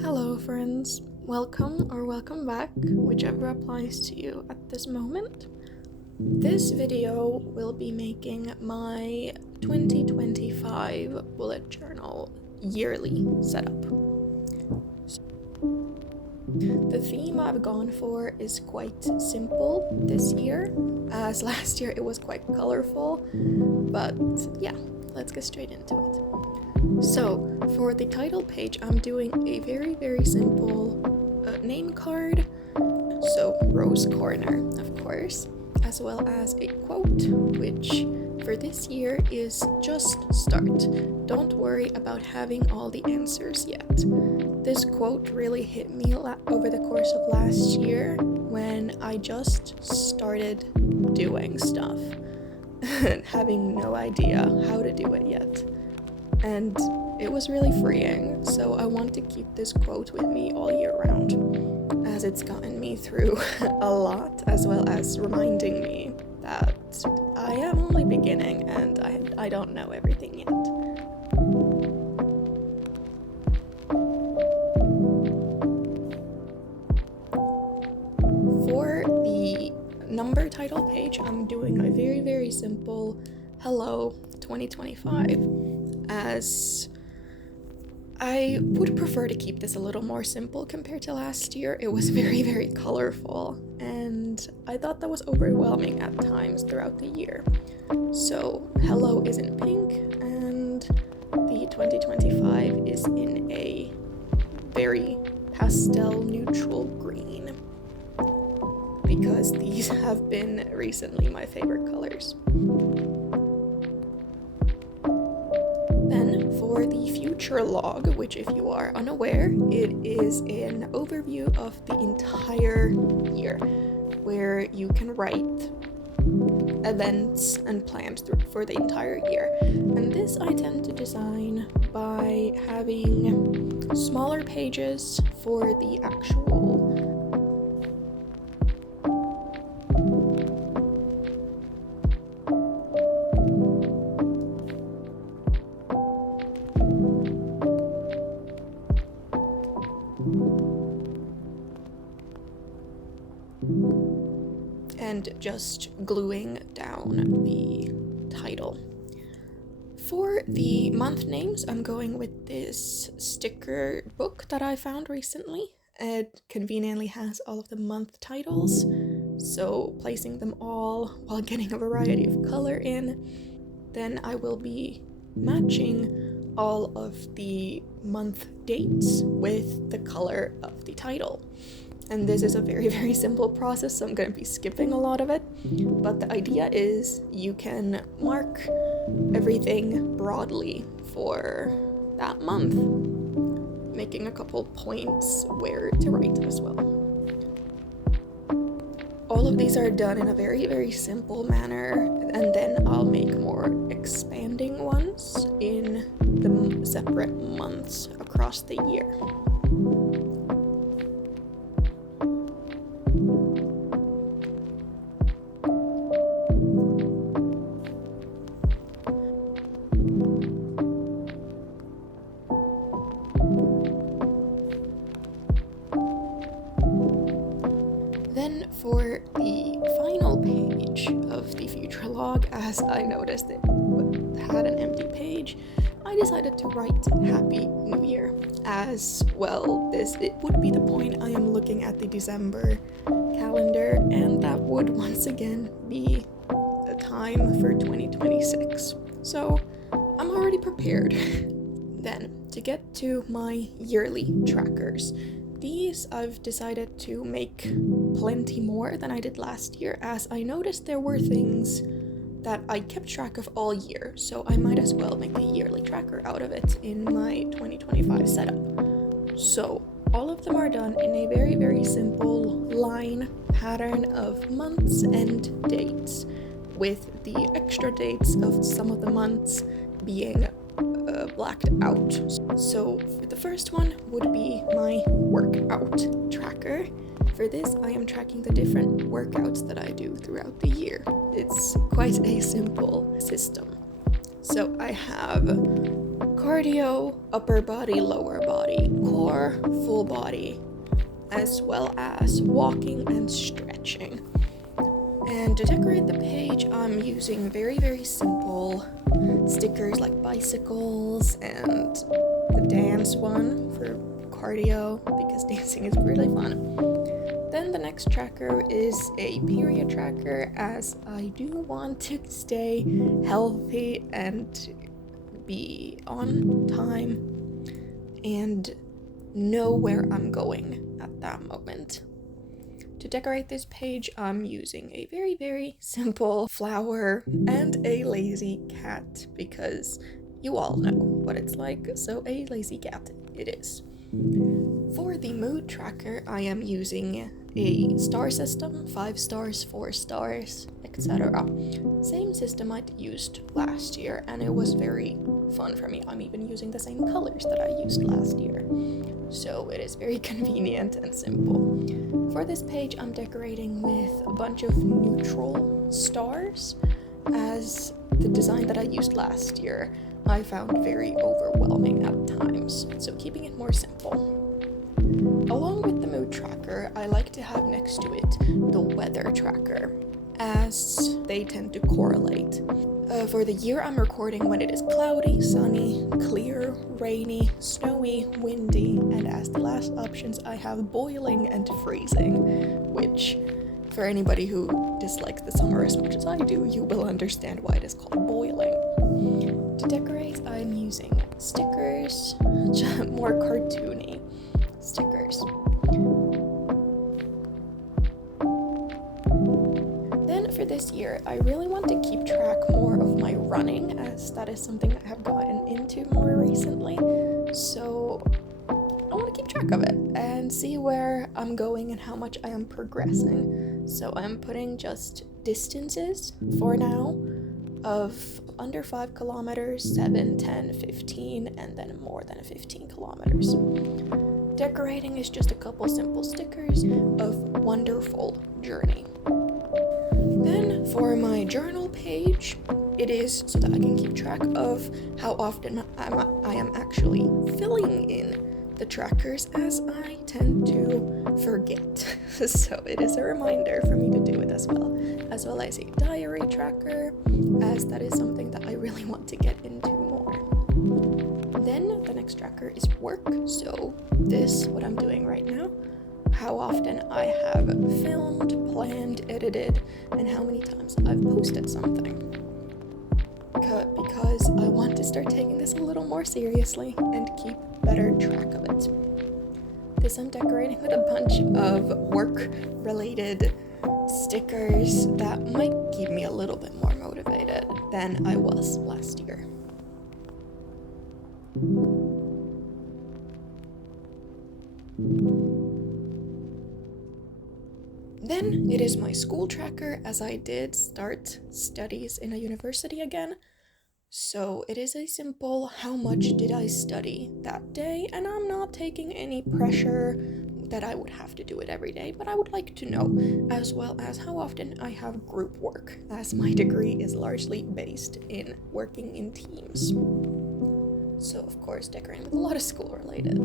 Hello friends, welcome or welcome back, whichever applies to you at this moment. This video will be making my 2025 bullet journal yearly setup. The theme I've gone for is quite simple this year, as last year it was quite colorful, but yeah, let's get straight into it. So, for the title page, I'm doing a very simple name card, so Rose Corner, of course, as well as a quote, which for this year is just start. Don't worry about having all the answers yet. This quote really hit me over the course of last year when I just started doing stuff and having no idea how to do it yet. And it was really freeing, so I want to keep this quote with me all year round, as it's gotten me through a lot, as well as reminding me that I am only beginning and I don't know everything yet. For the number title page, I'm doing a very simple Hello 2025, as I would prefer to keep this a little more simple compared to last year. It was very colorful, and I thought that was overwhelming at times throughout the year. So hello is in pink, and the 2025 is in a very pastel neutral green, because these have been recently my favorite colors. Then for the future log, which if you are unaware, it is an overview of the entire year, where you can write events and plans for the entire year. And this I tend to design by having smaller pages for the actual and just gluing down the title. For the month names, I'm going with this sticker book that I found recently. It conveniently has all of the month titles, so placing them all while getting a variety of color in. Then I will be matching all of the month dates with the color of the title. And this is a very simple process, so I'm going to be skipping a lot of it. But the idea is you can mark everything broadly for that month, making a couple points where to write as well. All of these are done in a very simple manner, and then I'll make more expanding ones in the separate months across the year. Then for the final page of the future log, as I noticed it had an empty page, I decided to write Happy New Year, as well it would be the point I am looking at the December calendar, and that would once again be a time for 2026. So I'm already prepared. Then, to get to my yearly trackers. These I've decided to make plenty more than I did last year, as I noticed there were things that I kept track of all year, so I might as well make a yearly tracker out of it in my 2025 setup. So all of them are done in a very simple line pattern of months and dates, with the extra dates of some of the months being blacked out. So for the first one would be my workout tracker. For this, I am tracking the different workouts that I do throughout the year. It's quite a simple system. So I have cardio, upper body, lower body, core, core, full body, as well as walking and stretching. And to decorate the page, I'm using very, very simple stickers like bicycles and the dance one for cardio because dancing is really fun. Then the next tracker is a period tracker, as I do want to stay healthy and be on time and know where I'm going at that moment. To decorate this page, I'm using a very, very simple flower and a lazy cat because you all know what it's like, so a lazy cat it is. For the mood tracker, I am using a star system, 5 stars, 4 stars, etc. Same system I'd used last year, and it was very fun for me. I'm even using the same colors that I used last year, so it is very convenient and simple. For this page, I'm decorating with a bunch of neutral stars, as the design that I used last year I found very overwhelming at times, so keeping it more simple. Along with the mood tracker, I like to have next to it the weather tracker, as they tend to correlate. For the year, I'm recording when it is cloudy, sunny, clear, rainy, snowy, windy, and as the last options I have boiling and freezing, which for anybody who dislikes the summer as much as I do, you will understand why it is called boiling. To decorate, I'm using stickers, more cartoony stickers. Then for this year, I really want to keep track more of my running, as that is something I have gotten into more recently. So I want to keep track of it and see where I'm going and how much I am progressing. So I'm putting just distances for now of under 5 kilometers, 7, 10, 15, and then more than 15 kilometers. Decorating is just a couple simple stickers of wonderful journey. Then for my journal page, it is so that I can keep track of how often I am actually filling in the trackers, as I tend to forget. So it is a reminder for me to do it as well as a diary tracker, as that is something that I really want to get into more. Then the next tracker is work, so this, what I'm doing right now, how often I have filmed, planned, edited, and how many times I've posted something. Because I want to start taking this a little more seriously and keep better track of it. This I'm decorating with a bunch of work-related stickers that might keep me a little bit more motivated than I was last year. Then it is my school tracker, as I did start studies in a university again. So it is a simple how much did I study that day, and I'm not taking any pressure that I would have to do it every day, but I would like to know, as well as how often I have group work, as my degree is largely based in working in teams. So of course decorating with a lot of school related.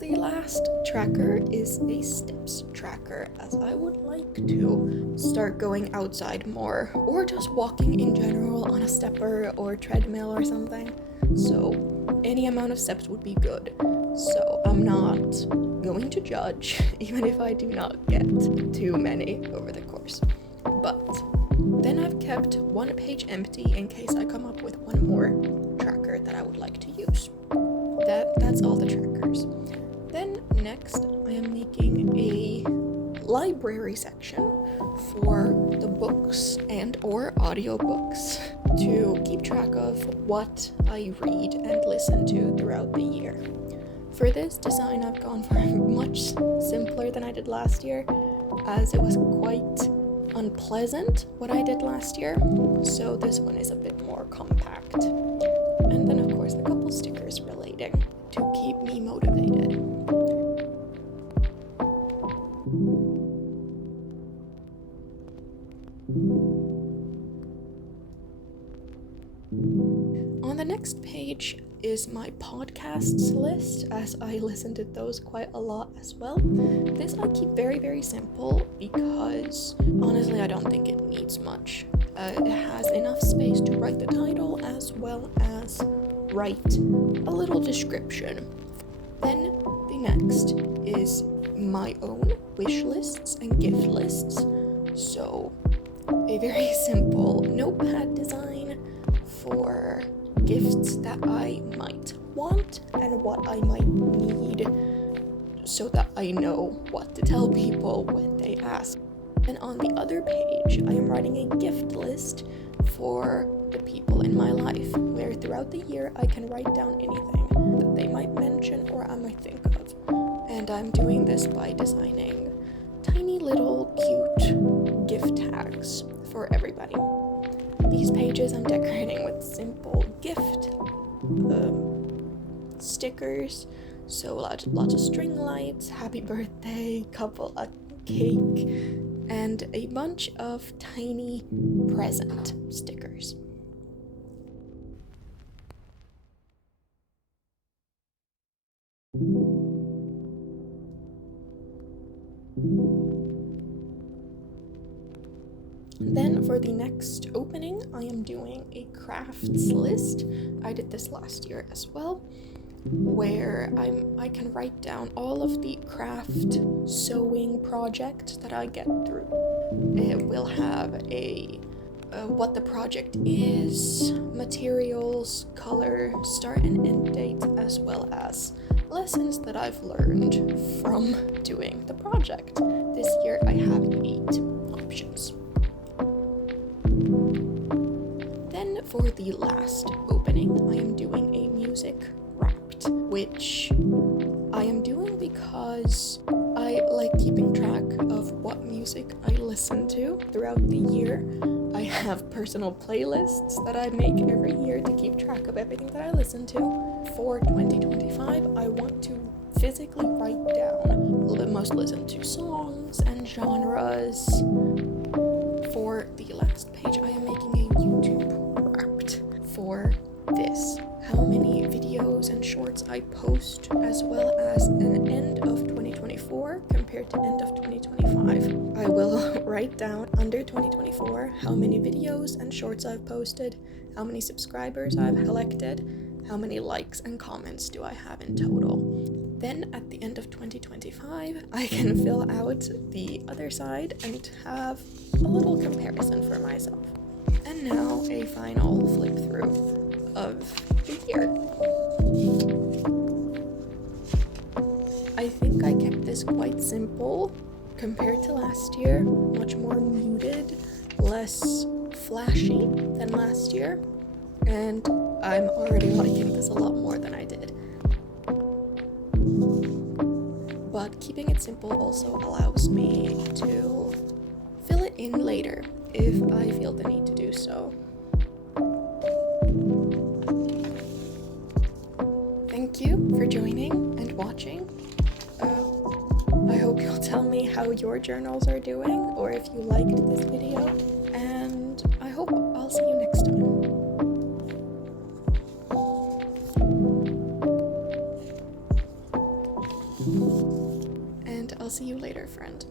The last tracker is a steps tracker, as I would like to start going outside more, or just walking in general on a stepper or treadmill or something. So any amount of steps would be good. So I'm not going to judge, even if I do not get too many over the course. But then I've kept one page empty in case I come up with one more tracker that I would like to use. That's all the trackers. Then next, I am making a library section for the books and or audiobooks to keep track of what I read and listen to throughout the year. For this design, I've gone for much simpler than I did last year, as it was quite unpleasant what I did last year, so this one is a bit more compact. And then of course a couple stickers relating to keep me motivated. On the next page is my podcasts list, as I listen to those quite a lot as well. This I keep very, very simple because honestly I don't think it needs much. It has enough space to write the title as well as write a little description. Then the next is my own wish lists and gift lists. So a very simple notepad design for gifts that I might want and what I might need, so that I know what to tell people when they ask. And on the other page, I am writing a gift list for the people in my life, where throughout the year I can write down anything that they might mention or I might think of. And I'm doing this by designing tiny little cute gift tags for everybody. These pages I'm decorating with simple gift stickers, so lots of string lights, happy birthday, couple a cake, and a bunch of tiny present stickers. Then for the next opening, I am doing a crafts list. I did this last year as well, where I can write down all of the craft sewing projects that I get through. It will have a what the project is, materials, color, start and end date, as well as lessons that I've learned from doing the project. This year I have 8 options. Then for the last opening, I am doing a music wrapped, which I am doing because I like keeping track of what music I listen to throughout the year. I have personal playlists that I make every year to keep track of everything that I listen to. For 2025, I want to physically write down the most listened to songs and genres. For the last page, I am making a YouTube wrapped for this. How many videos and shorts I post, as well as an end of 2024 compared to end of 2025. I will write down under 2024 how many videos and shorts I've posted, how many subscribers I've collected, how many likes and comments do I have in total. Then at the end of 2025, I can fill out the other side and have a little comparison for myself. And now a final flip through of the year. I think I kept this quite simple compared to last year, much more muted, less flashy than last year, and I'm already liking this a lot more than I did. But keeping it simple also allows me to fill it in later if I feel the need to do so. Thank you for joining and watching. I hope you'll tell me how your journals are doing, or if you liked this video, and I hope I'll see you next time. And I'll see you later, friend.